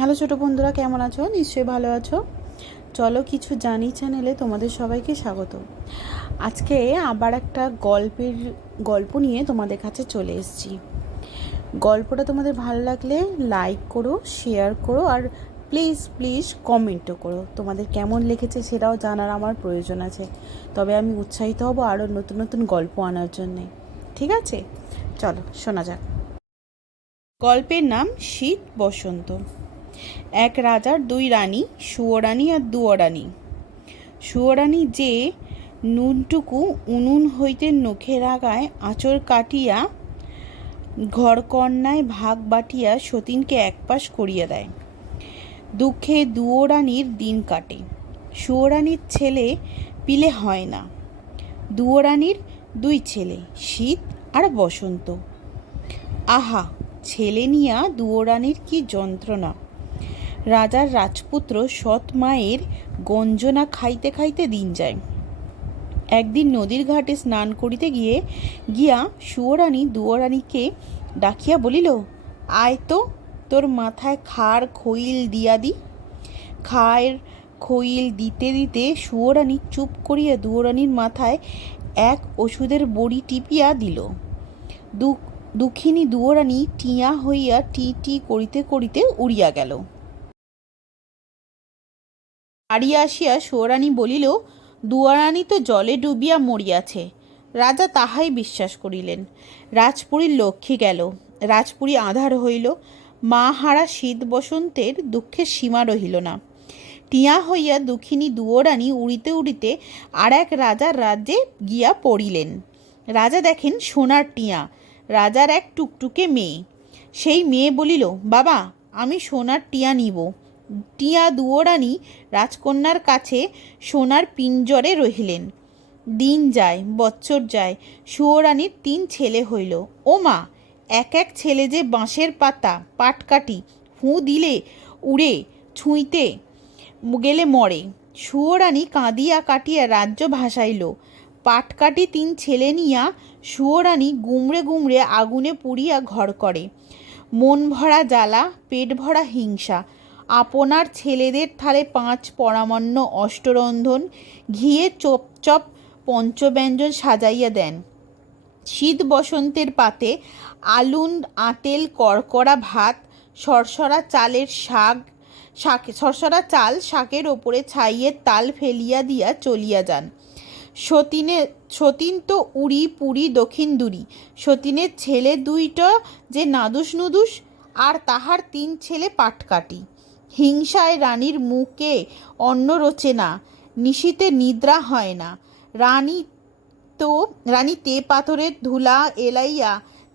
Hello ছোটো বন্ধুরা, কেমন আছো? নিশ্চয়ই ভালো আছো। চলো কিছু জানি চ্যানেলে তোমাদের সবাইকে স্বাগত। আজকে আবার একটা গল্প নিয়ে তোমাদের কাছে চলে এসেছি। গল্পটা তোমাদের ভালো লাগলে লাইক করো, শেয়ার করো, আর প্লিজ প্লিজ কমেন্টও করো। তোমাদের কেমন লেগেছে সেটাও জানার আমার প্রয়োজন আছে, তবে আমি উৎসাহিত হব আরও নতুন নতুন গল্প আনার জন্যে। ঠিক আছে, চলো শোনা যাক। গল্পের নাম শীত বসন্ত। এক রাজার দুই রানী, সুয়োরানী আর দুয়োরানী। সুয়োরানী যে নুনটুকু উনুন হইতে নখের আগায় আঁচড় কাটিয়া ঘরকন্যায় ভাগ বাটিয়া সতীনকে একপাশ করিয়া দেয়। দুঃখে দুয়োরানীর দিন কাটে। সুয়োরানীর ছেলে পিলে হয় না। দুয়োরানীর দুই ছেলে, শীত আর বসন্ত। আহা, ছেলে নিয়া দুয়োরানীর কি যন্ত্রণা! রাজার রাজপুত্র সৎ মায়ের গঞ্জনা খাইতে খাইতে দিন যায়। একদিন নদীর ঘাটে স্নান করিতে গিয়া সুয়োরানী দুয়োরানীকে ডাকিয়া বলিল, আয় তো, তোর মাথায় খার খইল দিয়া দি। খায়ের খইল দিতে দিতে সুয়োরানী চুপ করিয়া দুয়োরানীর মাথায় এক ওষুধের বড়ি টিপিয়া দিল। দুঃখিনী দুয়োরানী টিয়া হইয়া টি টি করিতে করিতে উড়িয়া গেল। বাড়ি আসিয়া সুয়োরানী বলিল, দুয়োরানী তো জলে ডুবিয়া মরিয়াছে। রাজা তাহাই বিশ্বাস করিলেন। রাজপুরীর লক্ষ্মী গেল, রাজপুরী আঁধার হইল। মা হারা শীত বসন্তের দুঃখের সীমা রহিল না। টিয়া হইয়া দুঃখিনী দুয়োরানী উড়িতে উড়িতে আর এক রাজার রাজ্যে গিয়া পড়িলেন। রাজা দেখেন সোনার টিয়া, রাজার এক টুকটুকে মেয়ে। সেই মেয়ে বলিল, বাবা, আমি সোনার টিয়া নিব। টিয়া দুয়োরানী রাজকন্যার কাছে সোনার পিঞ্জরে রহিলেন। দিন যায়, বৎসর যায়, সুয়োরানীর 3 ছেলে হইল। ও মা, এক এক ছেলে যে বাঁশের পাতা, পাটকাঠি, ফু দিলে উড়ে, ছুঁইতে গেলে মরে। সুয়োরানী কাঁদিয়া কাটিয়া রাজ্য ভাসাইল। পাটকাঠি 3 ছেলে নিয়া সুয়োরানী গুমড়ে গুমড়ে আগুনে পুড়িয়া ঘর করে। মন ভরা জ্বালা, পেট ভরা হিংসা। আপনার ছেলেদের থালে 5 পরামান্ন অষ্টরন্ধন, ঘিয়ে চপ চপ পঞ্চব্যঞ্জন সাজাইয়া দেন। শীত বসন্তের পাতে আলুন আঁতেল কড়কড়া ভাত, সরসরা চাল শাকের ওপরে ছাইয়ে তাল ফেলিয়া দিয়া চলিয়া যান। সতীন তো উড়ি পুরি দক্ষিণ দুরি। সতীনের ছেলে 2টা যে নাদুস নুদুস, আর তাহার 3 ছেলে পাটকাটি। হিংসায় রানীর মুখে অন্ন রোচে না, নিশীতে নিদ্রা হয় না। রানী তে পাথরের ধুলা এলাইয়া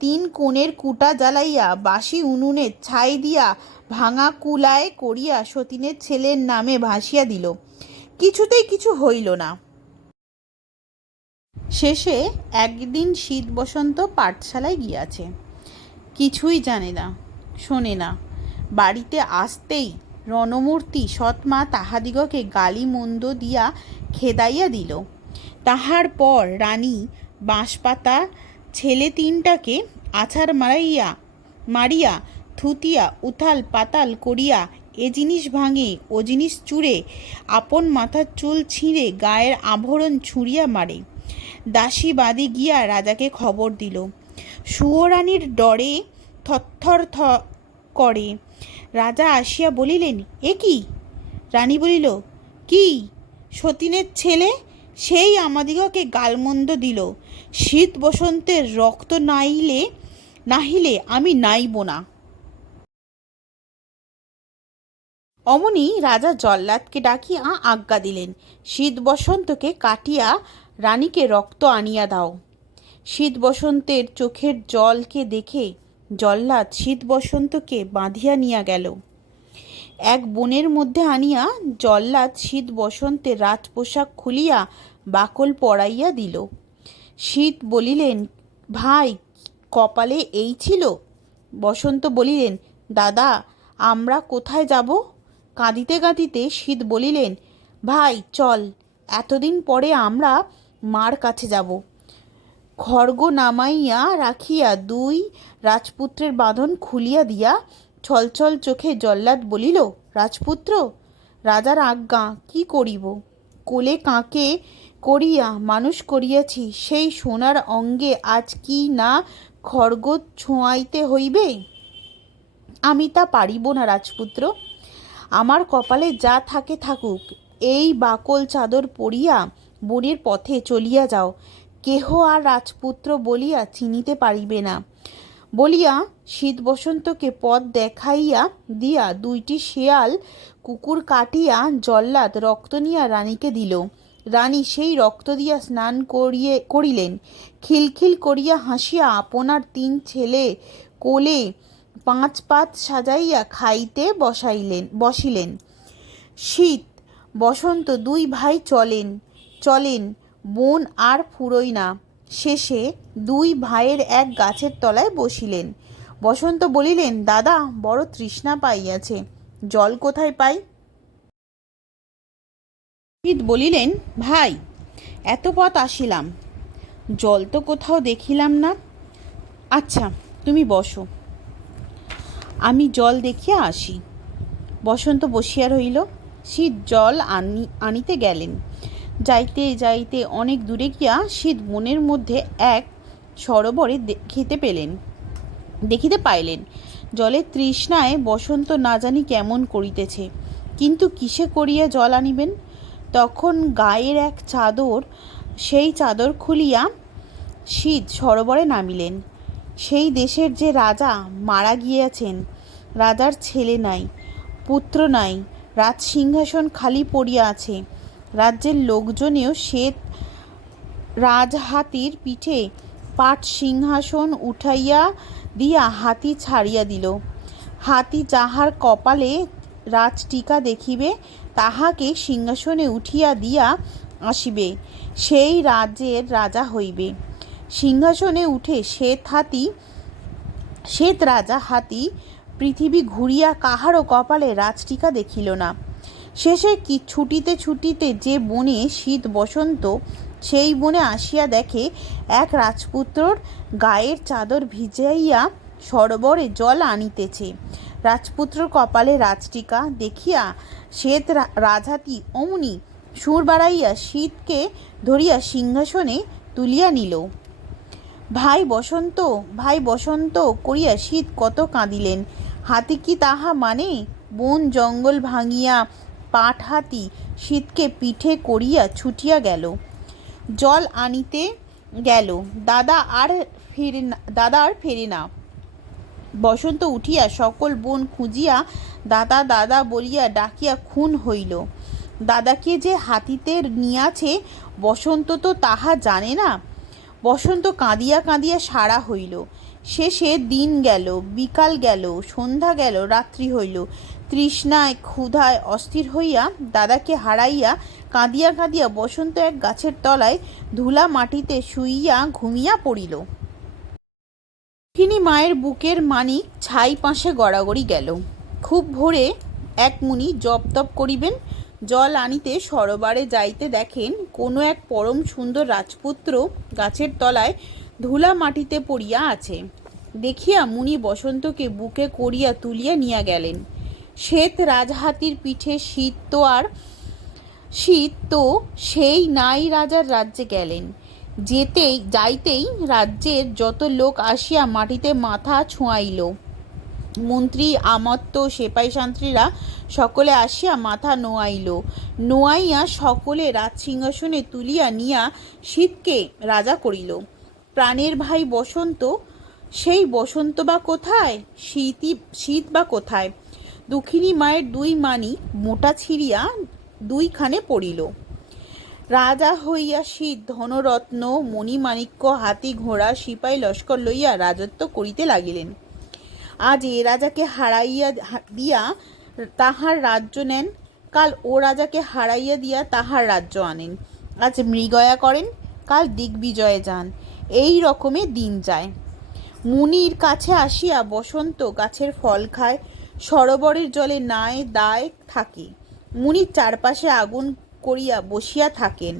3 কোণের কুটা জ্বালাইয়া বাসি উনুনে ছাই দিয়া ভাঙা কুলায় করিয়া সতীনের ছেলের নামে ভাসিয়া দিল। কিছুতেই কিছু হইল না। শেষে একদিন শীত বসন্ত পাঠশালায় গিয়াছে। কিছুই জানে না, শোনে না। বাড়িতে আসতেই রণমূর্তি সৎমা তাহাদিগকে গালি মন্দ দিয়া খেদাইয়া দিল। তাহার পর রানী বাঁশপাতা ছেলে 3টাকে আছাড় মারিয়া থুতিয়া উথাল পাতাল করিয়া এ জিনিস ভাঙে, ও জিনিস চুড়ে, আপন মাথার চুল ছিঁড়ে গায়ের আভরণ ছুঁড়িয়া মারে। দাসী বাদী গিয়া রাজাকে খবর দিল। সুয়োরানীর ডরে থরথর করে। রাজা আসিয়া বলিলেন, এ কি? রানী বলিল, কি? সতীনের ছেলে, সেই আমাদিগকে গালমন্দ দিল। শীত বসন্তের রক্ত নাহিলে আমি নাইব না। অমনি রাজা জল্লাদকে ডাকিয়া আজ্ঞা দিলেন, শীত বসন্তকে কাটিয়া রানীকে রক্ত আনিয়া দাও। শীত বসন্তের চোখের জলকে দেখে জল্লাদ শীত বসন্তকে বাঁধিয়া নিয়া গেল। এক বনের মধ্যে আনিয়া জল্লাদ শীত বসন্তের রাজপোশাক খুলিয়া বাকল পরাইয়া দিল। শীত বলিলেন, ভাই, কপালে এই ছিল? বসন্ত বলিলেন, দাদা, আমরা কোথায় যাব? কাঁদিতে কাঁদিতে শীত বলিলেন, ভাই চল, এতদিন পরে আমরা মার কাছে যাব। খড়গ নামাইয়া রাখিয়া 2 রাজপুত্রের বাঁধন খুলিয়া দিয়া ছলছল চোখে জল্লাদ বলিল, রাজপুত্র, রাজার আজ্ঞা, কি করিব? কোলে কাঁকে করিয়া মানুষ করিয়াছি, সেই সোনার অঙ্গে আজ কি না খড়গ ছোঁয়াইতে হইবে? আমি তা পারিব না রাজপুত্র। আমার কপালে যা থাকে থাকুক, এই বাকল চাদর পরিয়া বনের পথে চলিয়া যাও, কেহ আর রাজপুত্র বলিয়া চিনিতে পারিবে না। বলিয়া শীত বসন্তকে পথ দেখাইয়া দিয়া দুইটি শেয়াল কুকুর কাটিয়া জল্লাদ রক্ত নিয়া রানীকে দিল। রানী সেই রক্ত দিয়া স্নান করিলেন। খিলখিল করিয়া হাসিয়া আপনার 3 ছেলে কোলে 5 পাত সাজাইয়া খাইতে বসিলেন। শীত বসন্ত 2 ভাই চলেন, বন আর ফুরোয় না। শেষে 2 ভাইয়ের এক গাছের তলায় বসিলেন। বসন্ত বলিলেন, দাদা, বড় তৃষ্ণা পাইয়াছে, জল কোথায় পাই? শীত বলিলেন, ভাই, এত পথ আসিলাম, জল তো কোথাও দেখিলাম না। আচ্ছা, তুমি বসো, আমি জল দেখিয়া আসি। বসন্ত বসিয়া রহিল। শীত জল আনিতে গেলেন। যাইতে যাইতে অনেক দূরে গিয়া শীত বনের মধ্যে এক সরোবরে দেখিতে পাইলেন। জলের তৃষ্ণায় বসন্ত না জানি কেমন করিতেছে, কিন্তু কিসে করিয়া জল আনিবেন? তখন গায়ের এক চাদর, সেই চাদর খুলিয়া শীত সরোবরে নামিলেন। সেই দেশের যে রাজা মারা গিয়াছেন, রাজার ছেলে নাই, পুত্র নাই, রাজ সিংহাসন খালি পড়িয়া আছে। রাজ্যের লোকজনেও শ্বেত রাজহাতির পিঠে পাট সিংহাসন উঠাইয়া দিয়া হাতি ছাড়িয়া দিল। হাতি যাহার কপালে রাজটিকা দেখিবে, তাহাকে সিংহাসনে উঠিয়া দিয়া আসিবে, সেই রাজ্যের রাজা হইবে। সিংহাসনে উঠে শ্বেত রাজা হাতি পৃথিবী ঘুরিয়া কাহারও কপালে রাজটিকা দেখিল না। শেষে কি ছুটিতে যে বনে শীত বসন্ত, সেই বনে আসিয়া দেখে এক রাজপুত্রর গায়ের চাদর ভিজাইয়া সরোবরে জল আনিতেছে। রাজপুত্রর কপালে রাজটিকা দেখিয়া শ্বেত রাজহাতি অমনি সুর বাড়াইয়া শীতকে ধরিয়া সিংহাসনে তুলিয়া নিল। ভাই বসন্ত করিয়া শীত কত কাঁদিলেন। হাতি কি তাহা মানে? বন জঙ্গল ভাঙিয়া পাট হাতি শীতকে পিঠে করিয়া ছুটিয়া গেল, জল আনিতে গেল। দাদা আর ফেরে না। বসন্ত উঠিয়া সকল বন খুঁজিয়া দাদা দাদা বলিয়া ডাকিয়া খুন হইল। দাদাকে যে হাতিতে নিয়াছে বসন্ত তো তাহা জানে না। বসন্ত কাঁদিয়া কাঁদিয়া সারা হইল। শেষে দিন গেল, বিকাল গেল, সন্ধ্যা গেল, রাত্রি হইল। তৃষ্ণায় ক্ষুধায় অস্থির হইয়া দাদাকে হারাইয়া কাঁদিয়া কাঁদিয়া বসন্ত এক গাছের তলায় ধুলা মাটিতে শুইয়া ঘুমিয়া পড়িল। মায়ের বুকের মানিক ছাই পাশে গড়াগড়ি গেল। খুব ভোরে এক মুনি জপ তপ করিবেন, জল আনিতে সরোবরে যাইতে দেখেন কোনো এক পরম সুন্দর রাজপুত্র গাছের তলায় ধুলা মাটিতে পড়িয়া আছে। দেখিয়া মুনি বসন্তকে বুকে করিয়া তুলিয়া নিয়া গেলেন। শ্বেত রাজহাতির পিঠে শীত তো সেই নাই রাজার রাজ্যে গেলেন। যাইতেই রাজ্যের যত লোক আসিয়া মাটিতে মাথা ছোঁয়াইল। মন্ত্রী, আমত্ত, সেপাই শান্ত্রীরা সকলে আসিয়া মাথা নোয়াইয়া সকলে রাজসিংহাসনে তুলিয়া নিয়া শীতকে রাজা করিল। প্রাণের ভাই বসন্ত, সেই বসন্ত বা কোথায়? শীত বা কোথায়? দুঃখিনী মায়ের 2 মানিক মোটা ছিঁড়িয়া 2খানে পড়িল। রাজা হইয়া শীত ধনরত্ন মণিমাণিক্য হাতি ঘোড়া সিপাই লস্কর লইয়া রাজত্ব করিতে লাগিলেন। আজ এ রাজাকে হারাইয়া দিয়া তাহার রাজ্য নেন, কাল ও রাজাকে হারাইয়া দিয়া তাহার রাজ্য আনেন। আজ মৃগয়া করেন, কাল দিগ্বিজয়ে যান। এই রকমে দিন যায়। মুনির কাছে আসিয়া বসন্ত গাছের ফল খায়, সরোবরের জলে নায় দায় থাকে। মুনির চারপাশে আগুন করিয়া বসিয়া থাকেন।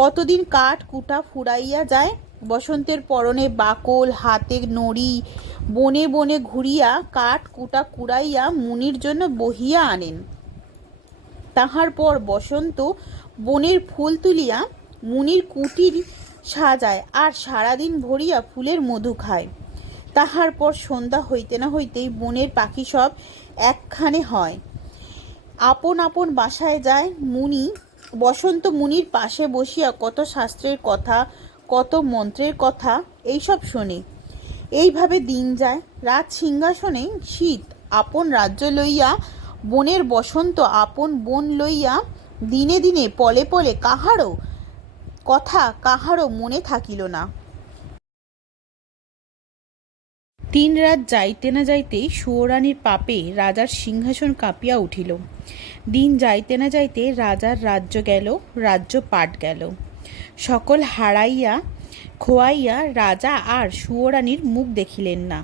কতদিন কাঠ কুটা ফুরাইয়া যায়, বসন্তের পরনে বাকল, হাতে নড়ি, বনে বনে ঘুরিয়া কাঠ কুটা কুড়াইয়া মুনির জন্য বহিয়া আনেন। তাহার পর বসন্ত বনের ফুল তুলিয়া মুনির কুটির সাজায় আর সারাদিন ভরিয়া ফুলের মধু খায়। তাহার পর সন্ধ্যা হইতে না হইতেই বনের পাখি সব একখানে হয়, আপন আপন বাসায় যায়। বসন্ত মুনির পাশে বসিয়া কত শাস্ত্রের কথা, কত মন্ত্রের কথা এইসব শোনে। এইভাবে দিন যায়। রাজ সিংহাসনে শীত আপন রাজ্য লইয়া, বনের বসন্ত আপন বন লইয়া, দিনে দিনে পলে পলে কাহারও কথা কাহারও মনে থাকিল না। 3 রাত যাইতে না যাইতেই সুয়োরানীর পাপে রাজার সিংহাসন কাঁপিয়া উঠিল। দিন যাইতে না যাইতে রাজার রাজ্য গেল, রাজ্য পাট গেল। সকল হারাইয়া খোয়াইয়া রাজা আর সুয়োরানীর মুখ দেখিলেন না।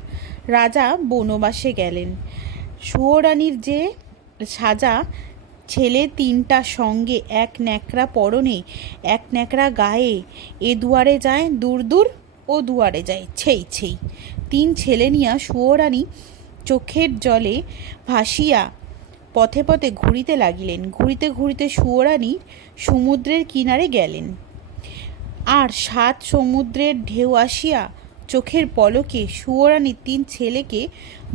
রাজা বনবাসে গেলেন। সুয়োরানীর যে সাজা ছেলে 3টা সঙ্গে এক ন্যাকড়া পরনে, এক ন্যাকড়া গায়ে, এ দুয়ারে যায় দূর দূর, ও দুয়ারে যায় ছেই ছেই। 3 ছেলে নিয়া সুয়োরানী চোখের জলে ভাসিয়া পথে পথে ঘুরিতে লাগিলেন। ঘুরিতে ঘুরিতে সুয়োরানী সমুদ্রের কিনারে গেলেন। আর 7 সমুদ্রের ঢেউ আসিয়া চোখের পলকে সুয়োরানীর 3 ছেলেকে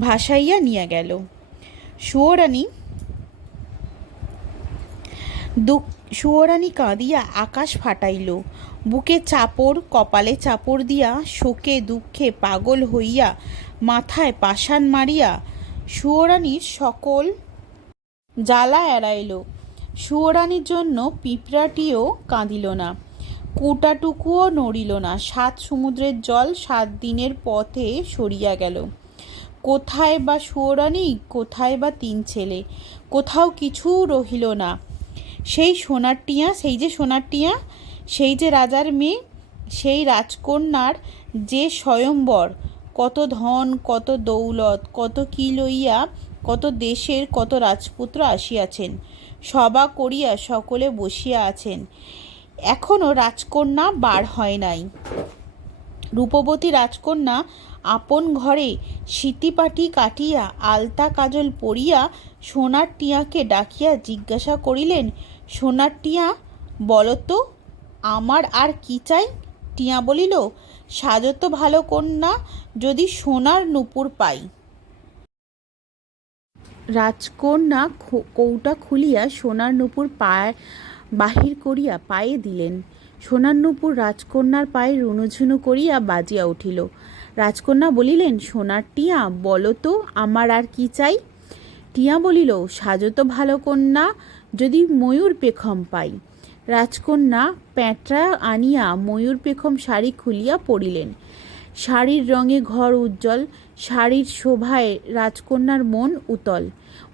ভাসাইয়া নিয়া গেল। সুয়োরানী কাঁদিয়া আকাশ ফাটাইল। বুকে চাপড়, কপালে চাপড় দিয়া, শোকে দুঃখে পাগল হইয়া, মাথায় পাষাণ মারিয়া সুয়োরানীর সকল জ্বালা এড়াইল। সুয়োরানীর জন্য পিঁপড়াটিও কাঁদিল না, কুটাটুকুও নড়িল না। 7 সমুদ্রের জল 7 দিনের পথে সরিয়া গেল। কোথায় বা সুয়োরানী, কোথায় বা 3 ছেলে, কোথাও কিছু রহিল না। সেই যে সোনার টিয়া, সেই যে রাজার মেয়ে, সেই রাজকন্যার যে স্বয়ম্বর, কত ধন, কত দৌলত, কত কি লইয়া কত দেশের কত রাজপুত্র আসিয়াছেন, সভা করিয়া সকলে বসিয়া আছেন। এখনো রাজকন্যা বার হয় নাই। রূপবতী রাজকন্যা আপন ঘরে সিতিপাটি কাটিয়া আলতা কাজল পরিয়া সোনার টিয়াকে ডাকিয়া জিজ্ঞাসা করিলেন, সোনার টিয়া, বলো তো আমার আর কি চাই? টিয়া বলিল, সাজো তো ভালো কন্যা, যদি সোনার নূপুর পাই। রাজকন্যা কৌটা খুলিয়া সোনার নূপুর বাহির করিয়া পায়ে দিলেন। সোনার নূপুর রাজকন্যার পায়ে রুনুঝুনু করিয়া বাজিয়া উঠিল। রাজকন্যা বলিলেন, সোনার টিয়া, বলো তো আমার আর কি চাই? টিয়া বলিল, সাজো তো ভালো কন্যা, যদি ময়ূর পেখম পাই। রাজকন্যা প্যাঁটরা আনিয়া ময়ূর পেখম শাড়ি খুলিয়া পরিলেন। শাড়ির রঙে ঘর উজ্জ্বল, শাড়ির শোভায় রাজকন্যার মন উতল।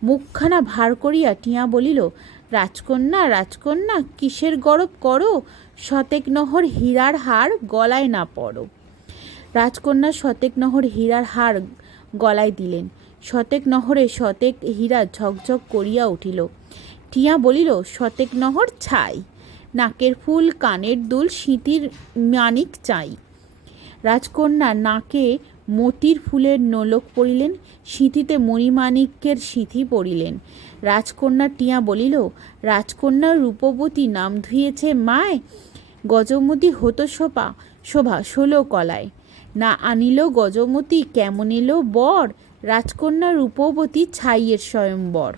মুখখানা ভার করিয়া টিয়া বলিল, রাজকন্যা, রাজকন্যা, কিসের গরব করো? শতেক নহর হীরার হার গলায় না পড়ো। রাজকন্যা শতেক নহর হীরার হার গলায় দিলেন। শতেক নহরে শতেক হীরা ঝকঝক করিয়া উঠিল। টিয়া বলিল, শতেক নহর ছাই, নাকের ফুল, কানের দুল, সিঁথির মানিক চাই। রাজকন্যা নাকে মতির ফুলের নোলক পরিলেন, সিঁথিতে মণিমাণিক্যের সিঁথি পরিলেন। রাজকন্যা টিয়া বলিল, রাজকন্যার রূপবতী নাম ধুয়েছে মায়, গজমতি হতো শোভা 16 কলায়। না আনিল গজমতি, কেমন এলো বর, রাজকন্যা রূপবতী ছাইয়ের স্বয়ম্বর।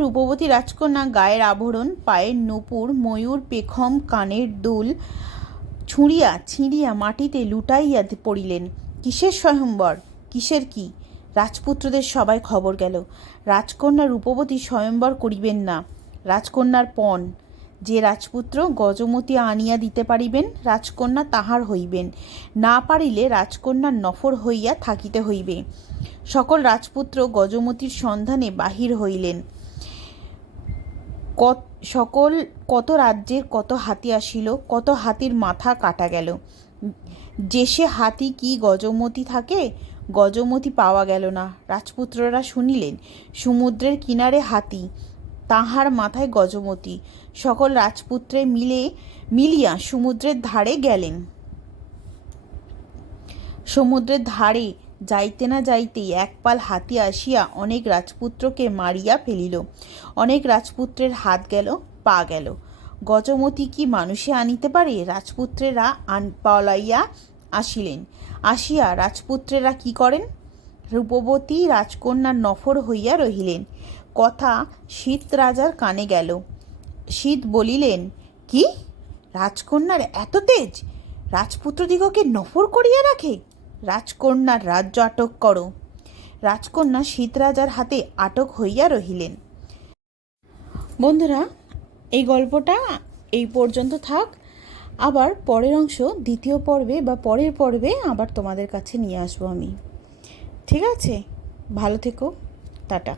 রূপবতী রাজকন্যা গায়ের আভরণ, পায়ের নূপুর, ময়ূর পেখম, কানের দুল ছুঁড়িয়া ছিঁড়িয়া মাটিতে লুটাইয়া পড়িলেন। কিসের স্বয়ম্বর, কিসের কি? রাজপুত্রদের সবাই খবর গেল। রাজকন্যা রূপবতী স্বয়ম্বর করিবেন না। রাজকন্যার পণ, যে রাজপুত্র গজমতি আনিয়া দিতে পারিবেন, রাজকন্যা তাহার হইবেন, না পারিলে রাজকন্যার নফর হইয়া থাকিতে হইবে। সকল রাজপুত্র গজমতির সন্ধানে বাহির হইলেন। কত রাজ্যের কত হাতি আসিল, কত হাতির মাথা কাটা গেল। যে সে হাতি কি গজমতি থাকে? গজমতি পাওয়া গেল না। রাজপুত্ররা শুনিলেন, সমুদ্রের কিনারে হাতি, তাহার মাথায় গজমতি। সকল রাজপুত্রে মিলিয়া সমুদ্রের ধারে গেলেন। সমুদ্রের ধারে যাইতে না যাইতেই একপাল হাতি আসিয়া অনেক রাজপুত্রকে মারিয়া ফেলিল। অনেক রাজপুত্রের হাত গেল, পা গেল। গজমতি কি মানুষে আনিতে পারে? রাজপুত্রেরা পলাইয়া আসিলেন। আসিয়া রাজপুত্রেরা কি করেন? রূপবতী রাজকন্যার নফর হইয়া রহিলেন। কথা শীত রাজার কানে গেল। শীত বলিলেন, কি, রাজকন্যার এত তেজ? রাজপুত্রদিগকে নফর করিয়া রাখে? রাজকন্যার রাজ্য আটক করো। রাজকন্যা শীত রাজার হাতে আটক হইয়া রহিলেন। বন্ধুরা, এই গল্পটা এই পর্যন্ত থাক। আবার পরের অংশ দ্বিতীয় পর্বে বা পরের পর্বে আবার তোমাদের কাছে নিয়ে আসবো আমি। ঠিক আছে? ভালো থেকো। টাটা।